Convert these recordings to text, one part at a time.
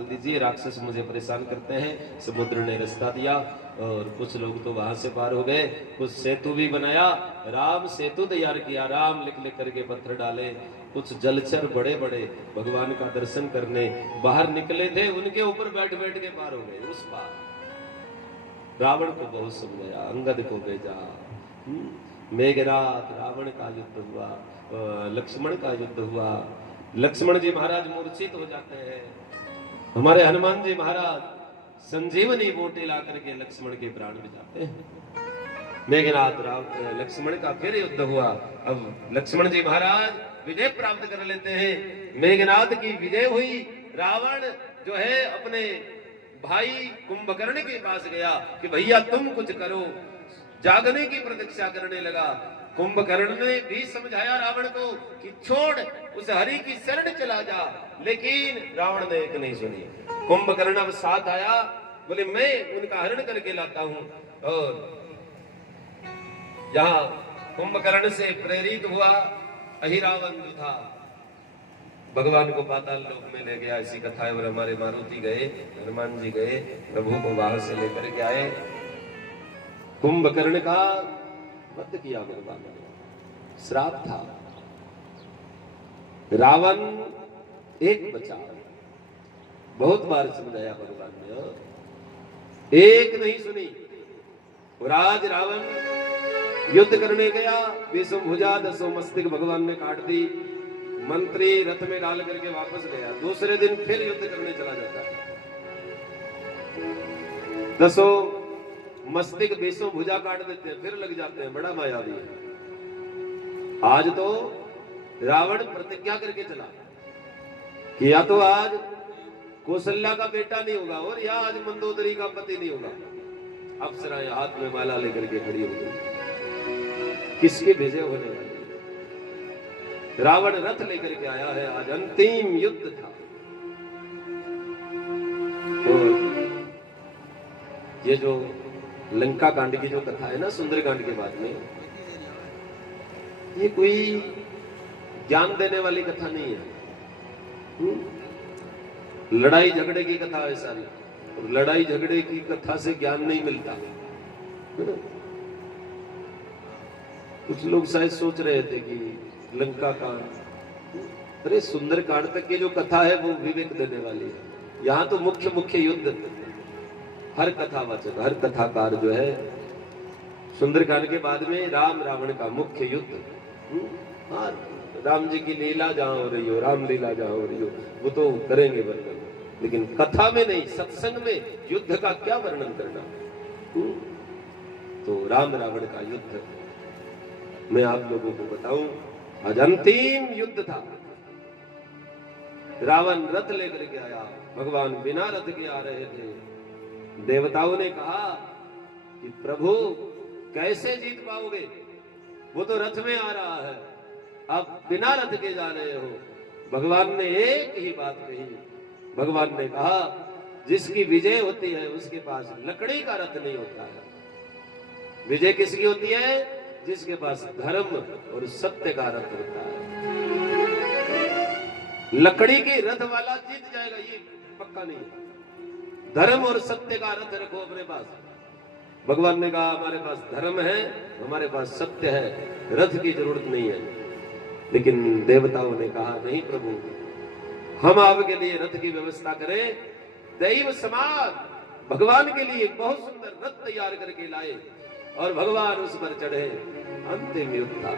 दीजिए, राक्षस मुझे परेशान करते हैं। समुद्र ने रास्ता दिया और कुछ लोग तो वहां से पार हो गए, कुछ सेतु भी बनाया, राम सेतु तैयार किया, राम लिख लिख करके पत्थर डाले। कुछ जलचर बड़े बड़े भगवान का दर्शन करने बाहर निकले थे, उनके ऊपर बैठ बैठ के पार हो गए उस पार। रावण को बहुत समझाया, अंगद को भेजा। मेघरात रावण का युद्ध हुआ, लक्ष्मण का युद्ध हुआ। लक्ष्मण जी महाराज मूर्छित हो जाते हैं, हमारे हनुमान जी महाराज संजीवनी बूटी ला करके लक्ष्मण के प्राण बचाते हैं। मेघनाथ लक्ष्मण का फिर युद्ध हुआ। अब लक्ष्मण जी महाराज विजय प्राप्त कर लेते हैं, मेघनाथ की विजय हुई। रावण जो है अपने भाई कुंभकर्ण के पास गया कि भैया तुम कुछ करो, जागने की प्रतीक्षा करने लगा। कुंभकर्ण ने भी समझाया रावण को कि छोड़, उस हरि की शरण चला जा, लेकिन रावण ने एक नहीं सुनी। कुंभकर्ण अब साथ आया, बोले मैं उनका हरण करके लाता हूं। और यहां कुंभकर्ण से प्रेरित हुआ अहिरावण जो था, भगवान को पाताल लोक में ले गया। ऐसी कथा है। और हमारे मारुति गए, हनुमान जी गए, प्रभु को वहां से लेकर के आए। कुंभकर्ण का वध किया भगवान ने, श्राप था। रावण एक बचा, बहुत बार समझाया भगवान ने, एक नहीं सुनी। और आज रावण युद्ध करने गया, विषम भुजा दसों मस्तिष्क भगवान ने काट दी। मंत्री रथ में डाल करके वापस गया, दूसरे दिन फिर युद्ध करने चला जाता है। दसों मस्तिष्क बीसों भुजा काट देते हैं, फिर लग जाते हैं, बड़ा मायावी है। आज तो रावण प्रतिज्ञा करके चला कि या तो आज कौशल्या का बेटा नहीं होगा और या आज मंदोदरी का पति नहीं होगा। अप्सराएं हाथ में माला लेकर के खड़ी हो गई, किसके भेजे होने वाले। रावण रथ लेकर के आया है, आज अंतिम युद्ध था। और ये जो लंका कांड की जो कथा है ना, सुंदर कांड के बाद में, ये कोई ज्ञान देने वाली कथा नहीं है। लड़ाई झगड़े की कथा है सारी, और लड़ाई झगड़े की कथा से ज्ञान नहीं मिलता। कुछ लोग शायद सोच रहे थे कि लंका कांड, अरे सुंदर कांड तक की जो कथा है वो विवेक देने वाली है। यहाँ तो मुख्य मुख्य युद्ध, हर कथावाचक, हर कथाकार जो है, सुंदरकांड के बाद में राम रावण का मुख्य युद्ध। हाँ, राम जी की लीला जहां हो रही हो, राम लीला जहां हो रही हो, वो तो करेंगे वर्णन, लेकिन कथा में नहीं, सत्संग में युद्ध का क्या वर्णन करना। तो राम रावण का युद्ध मैं आप लोगों को बताऊं, आज अंतिम युद्ध था। रावण रथ लेकर के आया, भगवान बिना रथ के आ रहे थे। देवताओं ने कहा कि प्रभु कैसे जीत पाओगे, वो तो रथ में आ रहा है, आप बिना रथ के जा रहे हो। भगवान ने एक ही बात कही, भगवान ने कहा जिसकी विजय होती है उसके पास लकड़ी का रथ नहीं होता है। विजय किसकी होती है? जिसके पास धर्म और सत्य का रथ होता है। लकड़ी के रथ वाला जीत जाएगा ये पक्का नहीं है। धर्म और सत्य का रथ रखो अपने पास। भगवान ने कहा हमारे पास धर्म है, हमारे पास सत्य है, रथ की जरूरत नहीं है। लेकिन देवताओं ने कहा नहीं प्रभु, हम आपके लिए रथ की व्यवस्था करें। दैव समाज भगवान के लिए बहुत सुंदर रथ तैयार करके लाए और भगवान उस पर चढ़े। अंतिम युद्ध था,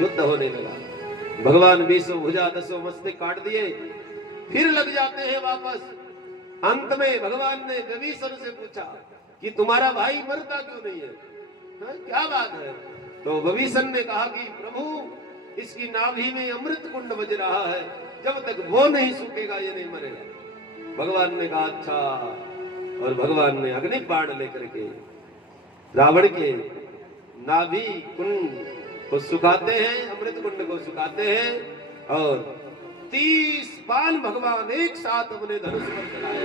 युद्ध होने लगा। भगवान 20 भुजा 10 मस्तक काट दिए, फिर लग जाते हैं वापस। अंत में भगवान ने विभीषण से पूछा कि तुम्हारा भाई मरता क्यों नहीं है? क्या बात है? तो विभीषण ने कहा कि प्रभु इसकी नाभि में अमृत कुंड बज रहा है, जब तक वो नहीं सूखेगा ये नहीं मरेगा। भगवान ने कहा अच्छा। और भगवान ने अग्नि बाण लेकर के रावण के नाभि कुंड को सुखाते हैं, अमृत कुंड को सुखाते हैं, और 30 बाण भगवान एक साथ अपने धनुष पर चलाए।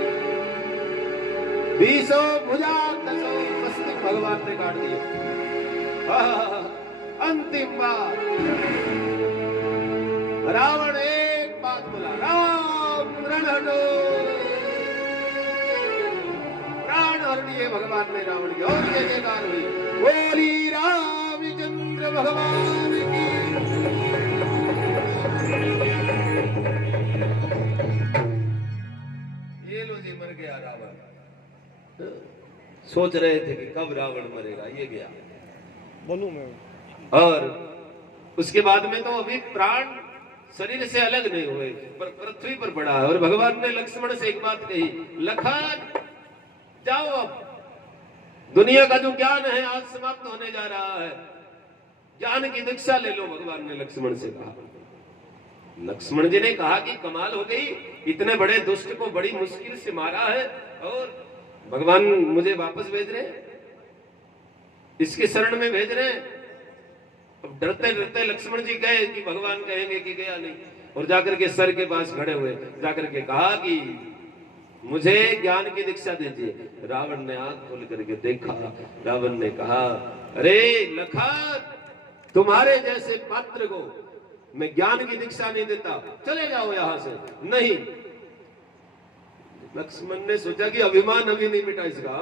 20 भुजा 10 मस्तक भगवान ने काट दिए। अंतिम बार रावण एक बात बोला, राम प्राण हटो। प्राण हर लिए भगवान ने रावण की और जय जयकार हुई। बोली रामचंद्र भगवान की। ये लो जी मर गया रावण। सोच रहे थे कि कब रावण मरेगा, ये गया बोलूं मैं। और उसके बाद में तो अभी प्राण शरीर से अलग नहीं हुए, पर पृथ्वी पर पड़ा है। और भगवान ने लक्ष्मण से एक बात कही, लखन जाओ, अब दुनिया का जो ज्ञान है आज समाप्त होने जा रहा है, ज्ञान की दीक्षा ले लो। भगवान ने लक्ष्मण से कहा। लक्ष्मण जी ने कहा कि कमाल हो गई, इतने बड़े दुष्ट को बड़ी मुश्किल से मारा है और भगवान मुझे वापस भेज रहे, इसके शरण में भेज रहे। अब डरते डरते लक्ष्मण जी गए कि भगवान कहेंगे कि गया नहीं, और जाकर के सर के पास खड़े हुए, जाकर के कहा कि मुझे ज्ञान की दीक्षा दीजिए। रावण ने आंख खोल करके देखा। रावण ने कहा, अरे लखन, तुम्हारे जैसे पात्र को मैं ज्ञान की दीक्षा नहीं देता, चले जाओ यहां से। नहीं। लक्ष्मण ने सोचा कि अभिमान अभी नहीं मिटा इसका।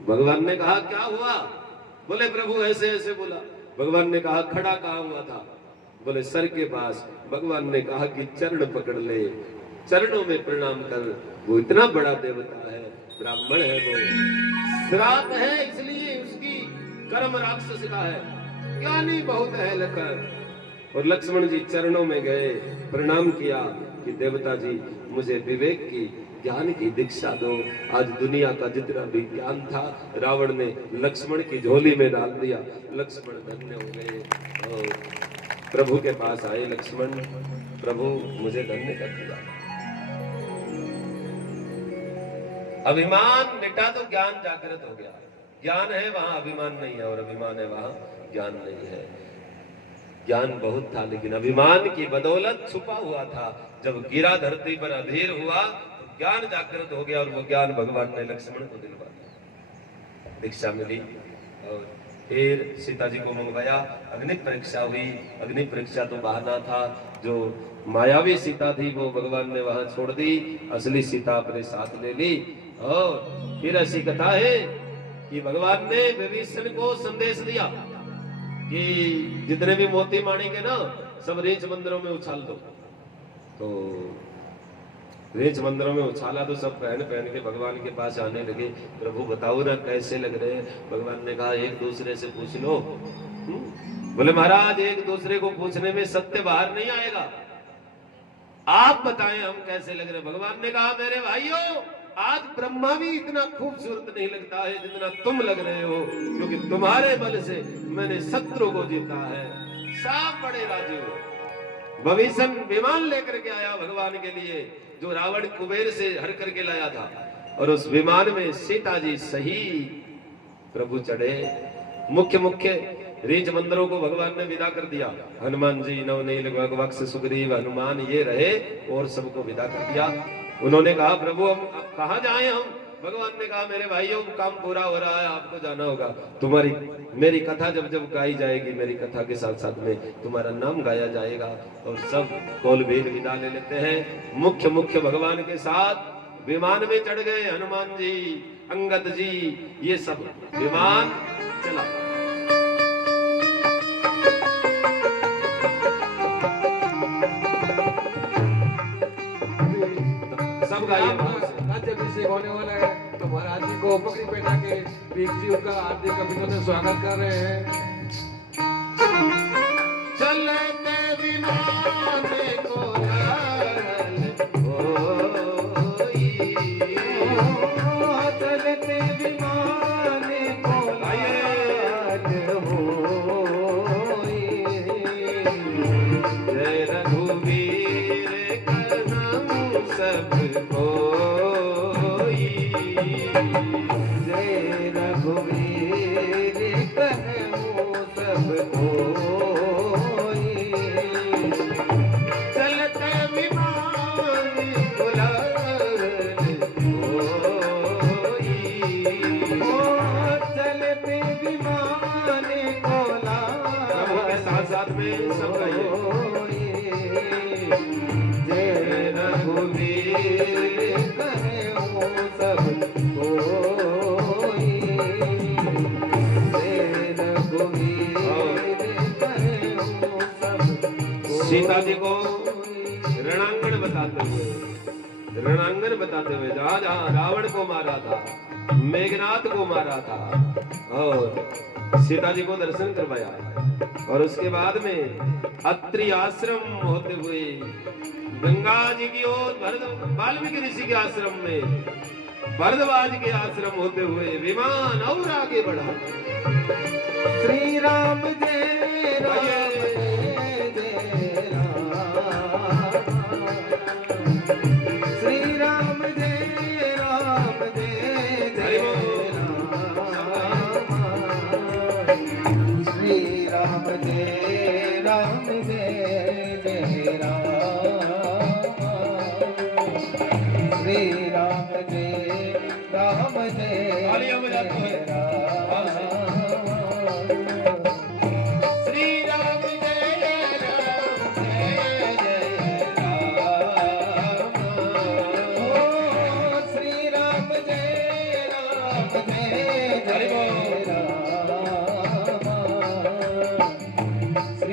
भगवान ने कहा, क्या हुआ? बोले प्रभु ऐसे ऐसे बोला। भगवान ने कहा, खड़ा कहाँ हुआ था? बोले सर के पास। भगवान ने कहा कि चरण पकड़ ले, चरणों में प्रणाम कर, वो इतना बड़ा देवता है, ब्राह्मण है, वो श्राप है इसलिए उसकी कर्म राक्षस का है, ज्ञानी बहुत है लखन। और लक्ष्मण जी चरणों में गए, प्रणाम किया कि देवता जी मुझे विवेक की ज्ञान की दीक्षा दो। आज दुनिया का जितना भी ज्ञान था रावण ने लक्ष्मण की झोली में डाल दिया। लक्ष्मण धन्य हो गए और प्रभु के पास आए। लक्ष्मण, प्रभु मुझे धन्य कर दिया। अभिमान मिटा तो ज्ञान जागृत हो गया। ज्ञान है वहां अभिमान नहीं है, और अभिमान है वहां ज्ञान नहीं है। ज्ञान बहुत था लेकिन अभिमान की बदौलत छुपा हुआ था। जब गिरा धरती पर अधीर हुआ तो ज्ञान जागृत हो गया, और वो ज्ञान भगवान ने लक्ष्मण को दिलवा दिया। दीक्षा मिली और फिर सीता जी को मंगवाया। अग्नि परीक्षा हुई। अग्नि परीक्षा तो बहाना था, जो मायावी सीता थी वो भगवान ने वहां छोड़ दी, असली सीता अपने साथ ले ली। और फिर ऐसी कथा है कि भगवान ने विभीषण को संदेश दिया कि जितने भी मोती माणिक है ना, सब रेंच मंदिरों में उछाल दो। तो रेंच मंदिरों में उछाला तो सब पहन पहन के भगवान के पास आने लगे। प्रभु बताओ ना कैसे लग रहे हैं? भगवान ने कहा, एक दूसरे से पूछ लो। बोले महाराज, एक दूसरे को पूछने में सत्य बाहर नहीं आएगा, आप बताएं हम कैसे लग रहे हैं। भगवान ने कहा, मेरे भाइयों, आज ब्रह्मा भी इतना खूबसूरत नहीं लगता है जितना तुम लग रहे हो, क्योंकि तुम्हारे बल से मैंने शत्रु को जीता है। सब बड़े राजी हो। विभीषण विमान लेकर के आया भगवान के लिए, जो रावण कुबेर से हर करके लाया था, और उस विमान में सीता जी सही प्रभु चढ़े। मुख्य मुख्य रेंज मंदिरों को भगवान ने विदा कर दिया। हनुमान जी, नवनील, वक्ष, सुग्रीव, हनुमान ये रहे, और सबको विदा कर दिया। उन्होंने कहा, प्रभु हम कहाँ जाएं हम? भगवान ने कहा, मेरे भाइयों काम पूरा हो रहा है, आपको जाना होगा। तुम्हारी मेरी कथा जब जब गाई जाएगी, मेरी कथा के साथ साथ में तुम्हारा नाम गाया जाएगा। और सब कोल भेद विदा ले लेते हैं। मुख्य मुख्य भगवान के साथ विमान में चढ़ गए। हनुमान जी, अंगद जी, ये सब विमान चला। सब गाइए। राज्याभिषेक होने वाला है, तो महाराज जी को पगड़ी पहना के पीक जी उनका हार्दिक अभिनंदन स्वागत कर रहे हैं। चलते विमान को चलते विमान को जय रघुवीर कहूँ सबको, जय रघुवीर कहूँ सबको। चलते विमान चलते विमान कोला के साथ साथ में सब गाइए। जय रघुवीर कहे वो सब कोई कहे वो सब सीता जी को रणांगण बताते हुए जहां जहां रावण को मारा था, मेघनाथ को मारा था, और सीता जी को दर्शन करवाया। और उसके बाद में अत्रि आश्रम होते हुए गंगा जी की ओर वाल्मीकि ऋषि के आश्रम में भरद्वाज के आश्रम होते हुए विमान और आगे बढ़ा। श्री राम जय राम श्री राम जय राम जय श्री राम जय राम जय राम श्री राम जय राम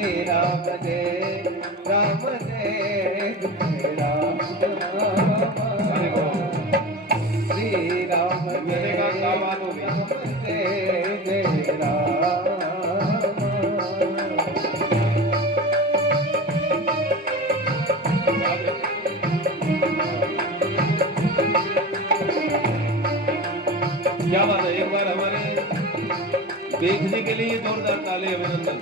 जय क्या बात है, एक बार हमारे देखने के लिए जोरदार ताली, अभिनंदन।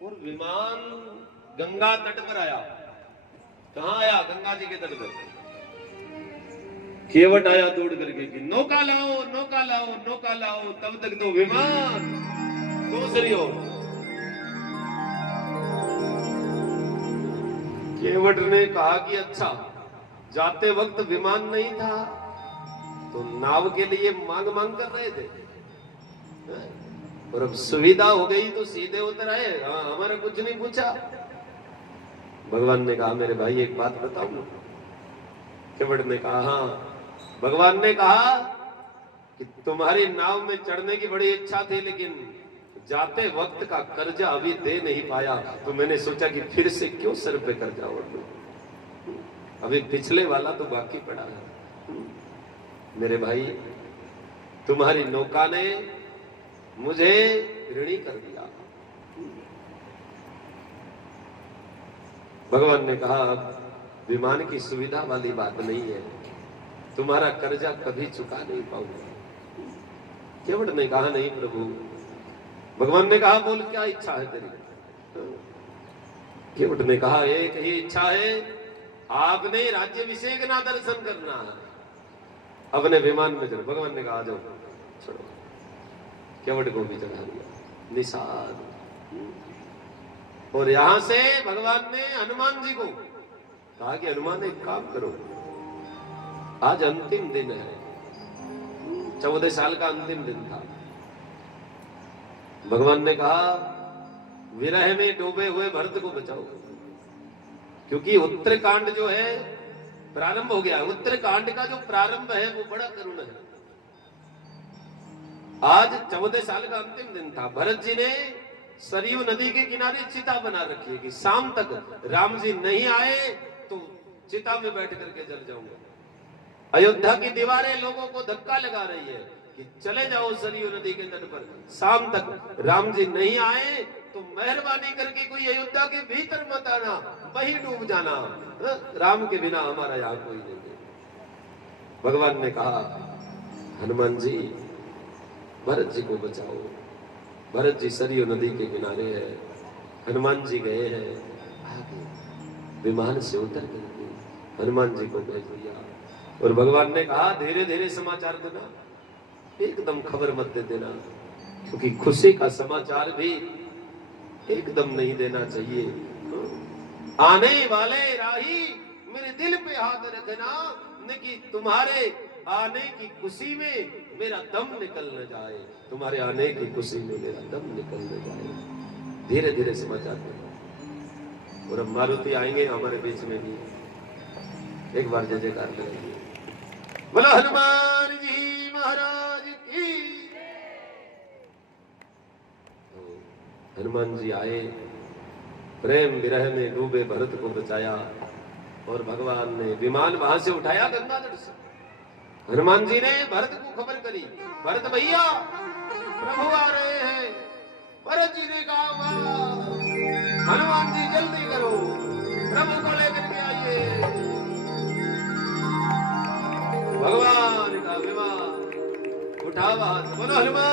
और विमान गंगा तट पर आया। कहाँ आया? गंगा जी के तट पर। केवट आया दौड़ करके कि नौका लाओ नौका लाओ नौका लाओ। तब तक तो विमान दूसरी ओर। केवट ने कहा कि अच्छा, जाते वक्त विमान नहीं था तो नाव के लिए मांग मांग कर रहे थे, और अब सुविधा हो गई तो सीधे उतर आए। हाँ, हमारा कुछ नहीं पूछा। भगवान ने कहा मेरे भाई एक बात बताऊं। केवट ने कहा हाँ। भगवान ने कहा कि तुम्हारी नाव में चढ़ने की बड़ी इच्छा थी, लेकिन जाते वक्त का कर्जा अभी दे नहीं पाया, तो मैंने सोचा कि फिर से क्यों सर पे कर्जा ओढ़ लूं। अभी पिछले वाला तो बाकी पड़ा है। मेरे भाई, तुम्हारी नौका ने मुझे ऋणी कर दिया। भगवान ने कहा विमान की सुविधा वाली बात नहीं है, तुम्हारा कर्जा कभी चुका नहीं पाऊंगा। केवट ने कहा नहीं प्रभु। भगवान ने कहा बोल क्या इच्छा है तेरी? केवट ने कहा एक ही इच्छा है, आपने राज्याभिषेक ना दर्शन करना है, अपने विमान में चढ़ो। भगवान ने कहा आ जाओ, चढ़ो। केवट को भी चढ़ा दिया निषाद। और यहां से भगवान ने हनुमान जी को कहा कि हनुमान एक काम करो, आज अंतिम दिन है, 14 साल का अंतिम दिन था। भगवान ने कहा विरह में डूबे हुए भरत को बचाओ, क्योंकि उत्तरकांड जो है प्रारंभ हो गया। उत्तरकांड का जो प्रारंभ है वो बड़ा करुण है। आज 14 साल का अंतिम दिन था। भरत जी ने सरयू नदी के किनारे चिता बना रखी है कि शाम तक राम जी नहीं आए तो चिता में बैठ करके जल जाऊंगा। अयोध्या की दीवारें लोगों को धक्का लगा रही है कि चले जाओ सरयू नदी के तट पर, शाम तक राम जी नहीं आए तो मेहरबानी करके कोई अयोध्या के भीतर मत आना, वही डूब जाना। राम के बिना हमारा यहाँ कोई नहीं है। भगवान ने कहा हनुमान जी भरत जी को बचाओ। भरत जी सरयू नदी के किनारे है। हनुमान जी गए हैं, आगे विमान से उतर करके हनुमान जी को भेज दिया। और भगवान ने कहा धीरे धीरे समाचार देना, एकदम खबर मत दे देना, क्योंकि खुशी का समाचार भी एकदम नहीं देना चाहिए। आने वाले राही मेरे दिल पे हाथ रखना, न कि तुम्हारे आने की खुशी में मेरा दम निकल न जाए, तुम्हारे आने की खुशी में मेरा दम निकल न जाए। धीरे धीरे समझ आते हैं। और अब मारुति आएंगे हमारे बीच में भी, एक बार जय जयकार करेंगे। बोलो हनुमान जी महाराज की। तो हनुमान जी आए, प्रेम विरह में डूबे भरत को बचाया, और भगवान ने विमान वहां से उठाया गंगानगर से। हनुमान जी ने भरत को खबर करी, भरत भैया प्रभु आ रहे हैं। भरत जी ने कहा हनुमान जी जल्दी करो, प्रभु को लेकर के आइए। भगवान का विमान उठा, बोलो हनुमान